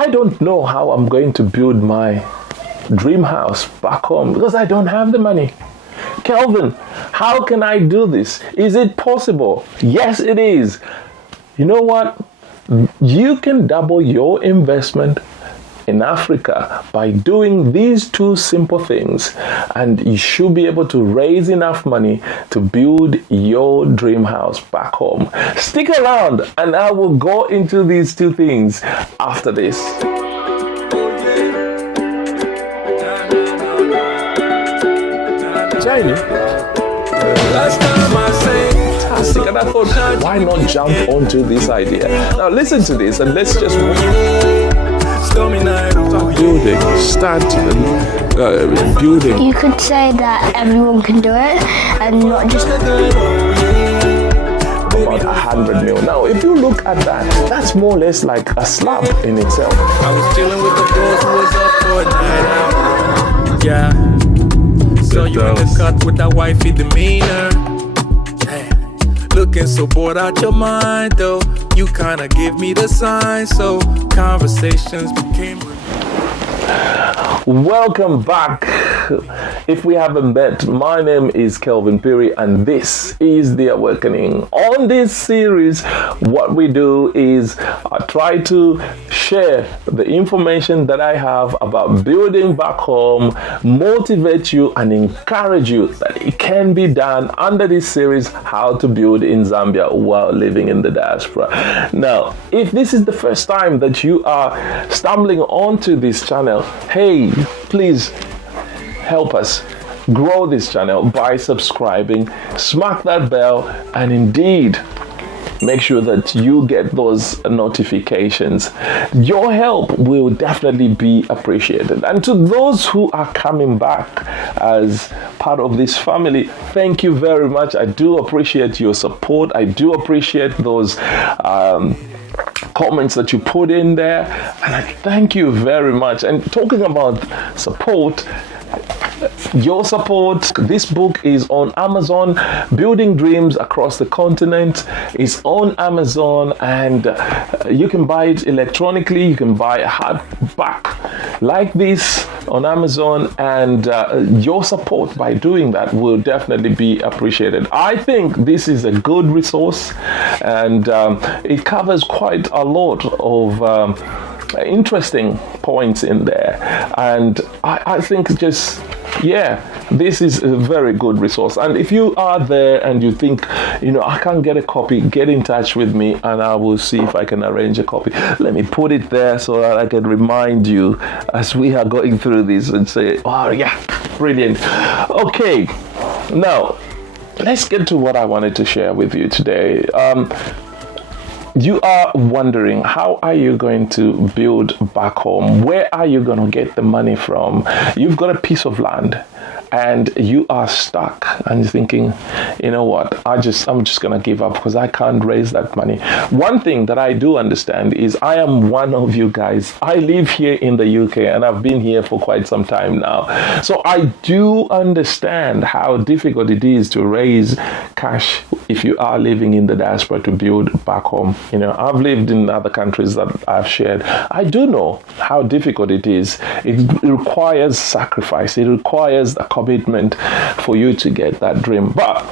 I don't know how I'm going to build my dream house back home because I don't have the money. Kelvin, how can I do this? Is it possible? Yes, it is. You know what? You can double your investment in Africa by doing these two simple things, and you should be able to raise enough money to build your dream house back home. Stick around and I will go into these two things after this. Jamie, last time I sang, fantastic, and I thought, why not jump onto this idea? Now listen to this and let's just start building. You could say that everyone can do it and not just about 100 mil. Now if you look at that, that's more or less like a slab in itself. I was chilling with the bros who was up for a night out. Yeah. So you in the cut with that wifey demeanor. Yeah. Looking so bored out your mind though. You kinda give me the sign, so conversations became. Welcome back. If we haven't met, my name is Kelvin Piri and this is The Awakening. On this series, what we do is try to share the information that I have about building back home, motivate you and encourage you that it can be done under this series, How to Build in Zambia While Living in the Diaspora. Now, if this is the first time that you are stumbling onto this channel, hey, please help us grow this channel by subscribing, smack that bell, and indeed make sure that you get those notifications. Your help will definitely be appreciated. And to those who are coming back as part of this family, thank you very much. I do appreciate your support. I do appreciate those comments that you put in there, and I thank you very much. And talking about support, your support, this book is on Amazon. Building Dreams Across the Continent is on Amazon, and you can buy it electronically. You can buy a hardback like this on Amazon, and your support by doing that will definitely be appreciated. I think this is a good resource, and it covers quite a lot of interesting points in there, and I think just this is a very good resource. And if you are there and you think, I can't get a copy, get in touch with me and I will see if I can arrange a copy. Let me put it there so that I can remind you as we are going through this and say, oh yeah, brilliant. Okay, now let's get to what I wanted to share with you today. You are wondering, how are you going to build back home? Where are you going to get the money from? You've got a piece of land and you are stuck and you're thinking, you know what, I'm just going to give up because I can't raise that money. One thing that I do understand is I am one of you guys. I live here in the UK and I've been here for quite some time now. So I do understand how difficult it is to raise cash if you are living in the diaspora to build back home. I've lived in other countries that I've shared. I do know how difficult it is. It requires sacrifice. It requires a commitment for you to get that dream. But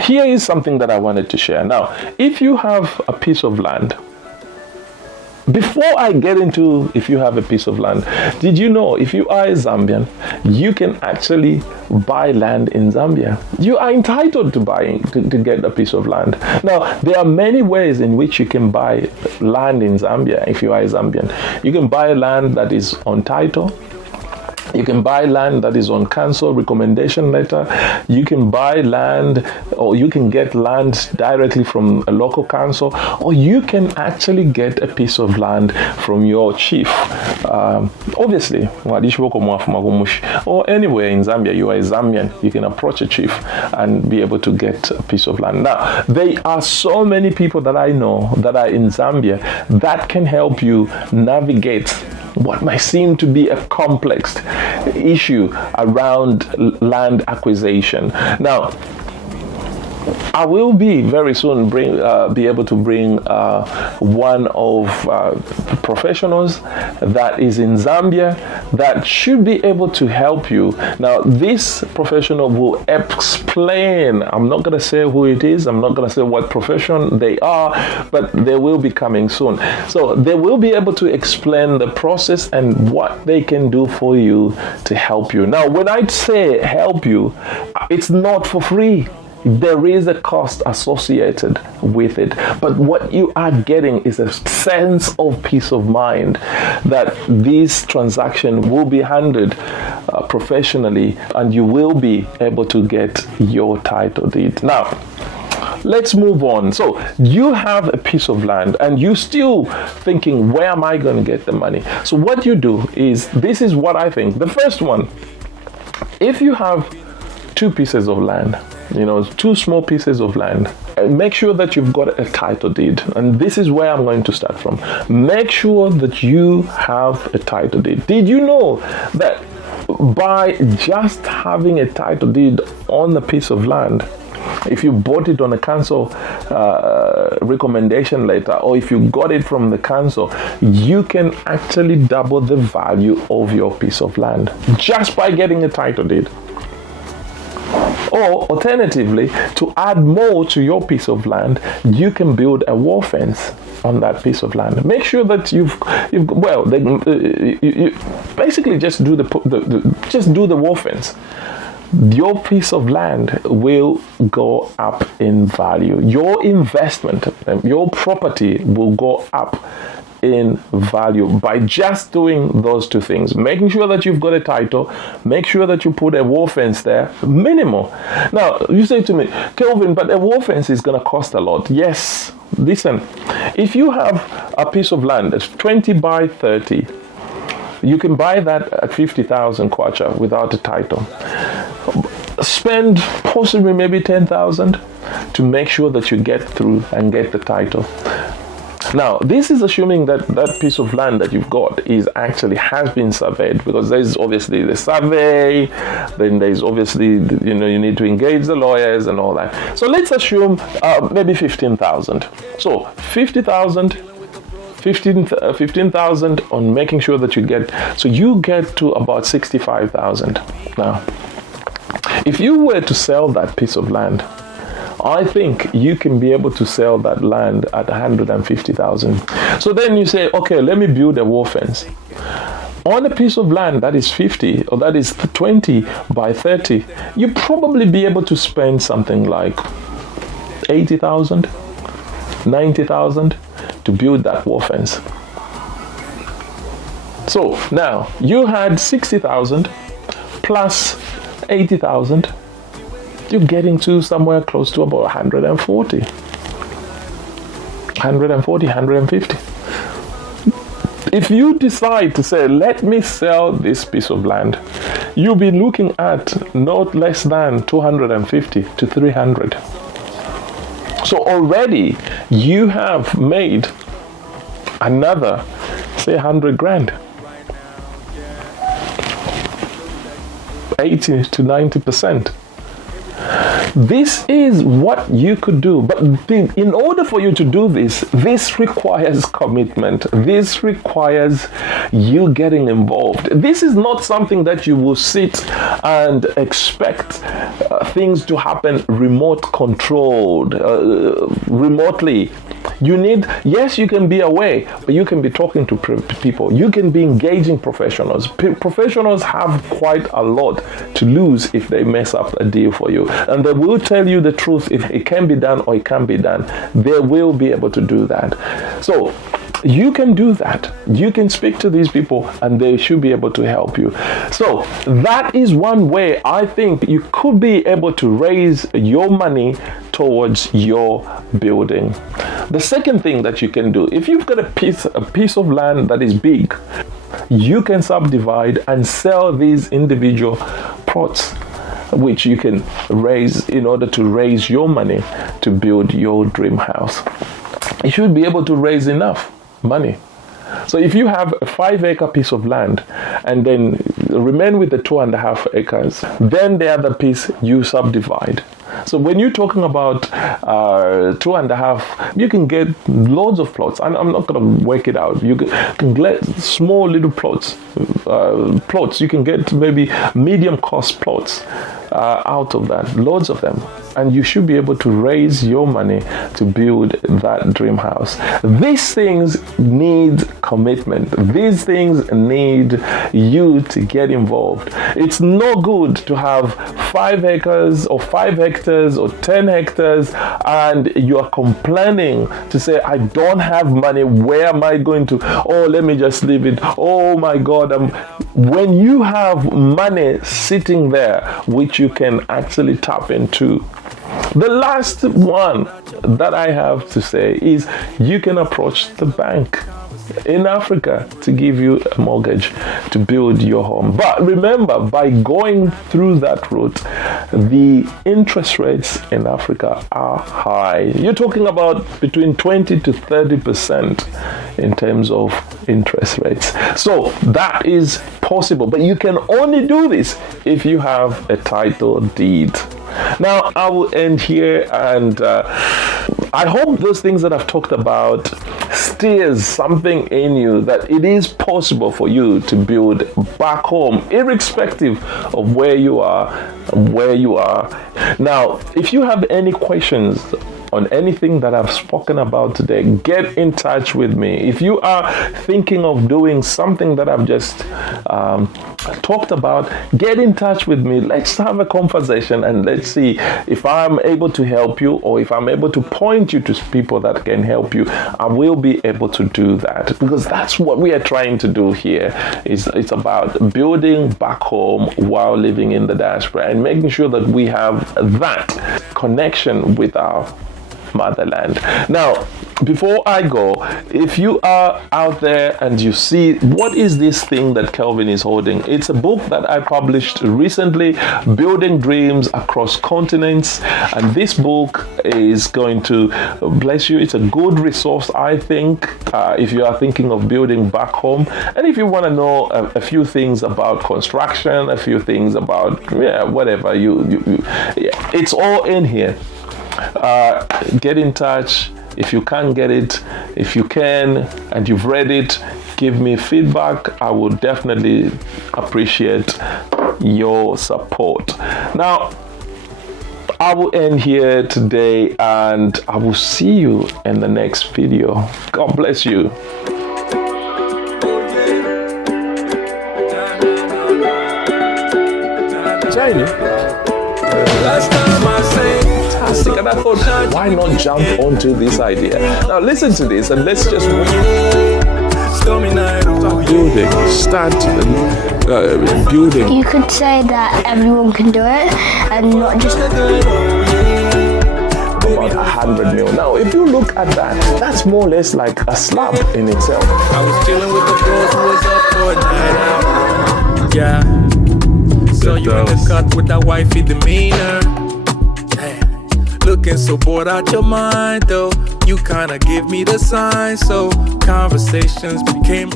here is something that I wanted to share. Now, if you have a piece of land, before I get into if you have a piece of land, did you know if you are a Zambian, you can actually buy land in Zambia? You are entitled to to get a piece of land. Now, there are many ways in which you can buy land in Zambia if you are a Zambian. You can buy land that is on title. You can buy land that is on council recommendation letter. You can buy land, or you can get land directly from a local council, or you can actually get a piece of land from your chief. Obviously, or anywhere in Zambia, you are a Zambian, you can approach a chief and be able to get a piece of land. Now, there are so many people that I know that are in Zambia that can help you navigate what might seem to be a complex issue around land acquisition. Now, I will be very soon be able to bring one of professionals that is in Zambia that should be able to help you. Now, this professional will explain. I'm not going to say who it is. I'm not going to say what profession they are, but they will be coming soon. So they will be able to explain the process and what they can do for you to help you. Now, when I say help you, it's not for free. There is a cost associated with it, but what you are getting is a sense of peace of mind that this transaction will be handled professionally, and you will be able to get your title deed. Now, let's move on. So you have a piece of land and you're still thinking, where am I going to get the money? So what you do is, this is what I think. The first one, if you have 2 pieces of land, 2 small pieces of land, make sure that you've got a title deed. And this is where I'm going to start from. Make sure that you have a title deed. Did you know that by just having a title deed on a piece of land, if you bought it on a council recommendation letter, or if you got it from the council, you can actually double the value of your piece of land just by getting a title deed. Or alternatively, to add more to your piece of land, you can build a wall fence on that piece of land. Make sure that you basically just do the wall fence. Your piece of land will go up in value. Your investment, your property will go up in value by just doing those 2 things. Making sure that you've got a title, make sure that you put a wall fence there, minimal. Now, you say to me, Kelvin, but a wall fence is going to cost a lot. Yes, listen, if you have a piece of land that's 20 by 30, you can buy that at 50,000 kwacha without a title. Spend possibly maybe 10,000 to make sure that you get through and get the title. Now, this is assuming that that piece of land that you've got has been surveyed, because there's obviously the survey, then there's obviously, you need to engage the lawyers and all that. So let's assume maybe 15,000. So 50,000, 15,000 on making sure that you get to about 65,000. Now, if you were to sell that piece of land, I think you can be able to sell that land at 150,000. So then you say, okay, let me build a wall fence. On a piece of land that is 50 or that is 20 by 30, you probably be able to spend something like 80,000, 90,000 to build that wall fence. So now you had 60,000 plus 80,000. You're getting to somewhere close to about 150. If you decide to say, let me sell this piece of land, you'll be looking at not less than 250 to 300. So already you have made another, say, 100 grand. 80 to 90%. This is what you could do, but in order for you to do this requires commitment. This requires you getting involved. This is not something that you will sit and expect things to happen remotely. Yes, you can be away, but you can be talking to people. You can be engaging professionals. Professionals have quite a lot to lose if they mess up a deal for you. And they will tell you the truth if it can be done or it can't be done. They will be able to do that. So you can do that. You can speak to these people and they should be able to help you. So that is one way I think you could be able to raise your money towards your building. The second thing that you can do, if you've got a piece of land that is big, you can subdivide and sell these individual plots, which you can raise in order to raise your money to build your dream house. You should be able to raise enough money. So if you have a 5-acre piece of land and then remain with the 2.5 acres, then the other piece you subdivide. So when you're talking about 2.5, you can get loads of plots. I'm not going to work it out. You can get small little plots. You can get maybe medium cost plots out of that, loads of them. And you should be able to raise your money to build that dream house. These things need commitment. These things need you to get involved. It's no good to have 5 acres or 5 hectares or 10 hectares and you are complaining to say, I don't have money. Where am I going to? Oh, let me just leave it. Oh my God. When you have money sitting there, which you can actually tap into. The last one that I have to say is you can approach the bank in Africa to give you a mortgage to build your home. But remember, by going through that route, the interest rates in Africa are high. You're talking about between 20 to 30% in terms of interest rates. So that is possible, but you can only do this if you have a title deed. Now, I will end here, and I hope those things that I've talked about stirs something in you that it is possible for you to build back home, irrespective of where you are. Now, if you have any questions on anything that I've spoken about today, get in touch with me. If you are thinking of doing something that I've just talked about, get in touch with me. Let's have a conversation and let's see if I'm able to help you, or if I'm able to point you to people that can help you. I will be able to do that, because that's what we are trying to do here. It's about building back home while living in the diaspora and making sure that we have that connection with our motherland. Now, before I go, if you are out there and you see what is this thing that Kelvin is holding, it's a book that I published recently, Building Dreams Across Continents, and this book is going to bless you. It's a good resource, I think, if you are thinking of building back home, and if you want to know a few things about construction, a few things about whatever it's all in here. Get in touch if you can't get it. If you can and you've read it, give me feedback. I will definitely appreciate your support. Now, I will end here today, and I will see you in the next video. God bless you. Last time I sang, and I thought, why not jump onto this idea? Now listen to this, and let's just start building. You could say that everyone can do it, and not just about 100 mil. Now, if you look at that, that's more or less like a slab in itself. I was chilling with the girls who was up for a night out. Yeah. So you in the cut with that wifey demeanor. Looking so bored out your mind though. You kinda give me the sign, so conversations became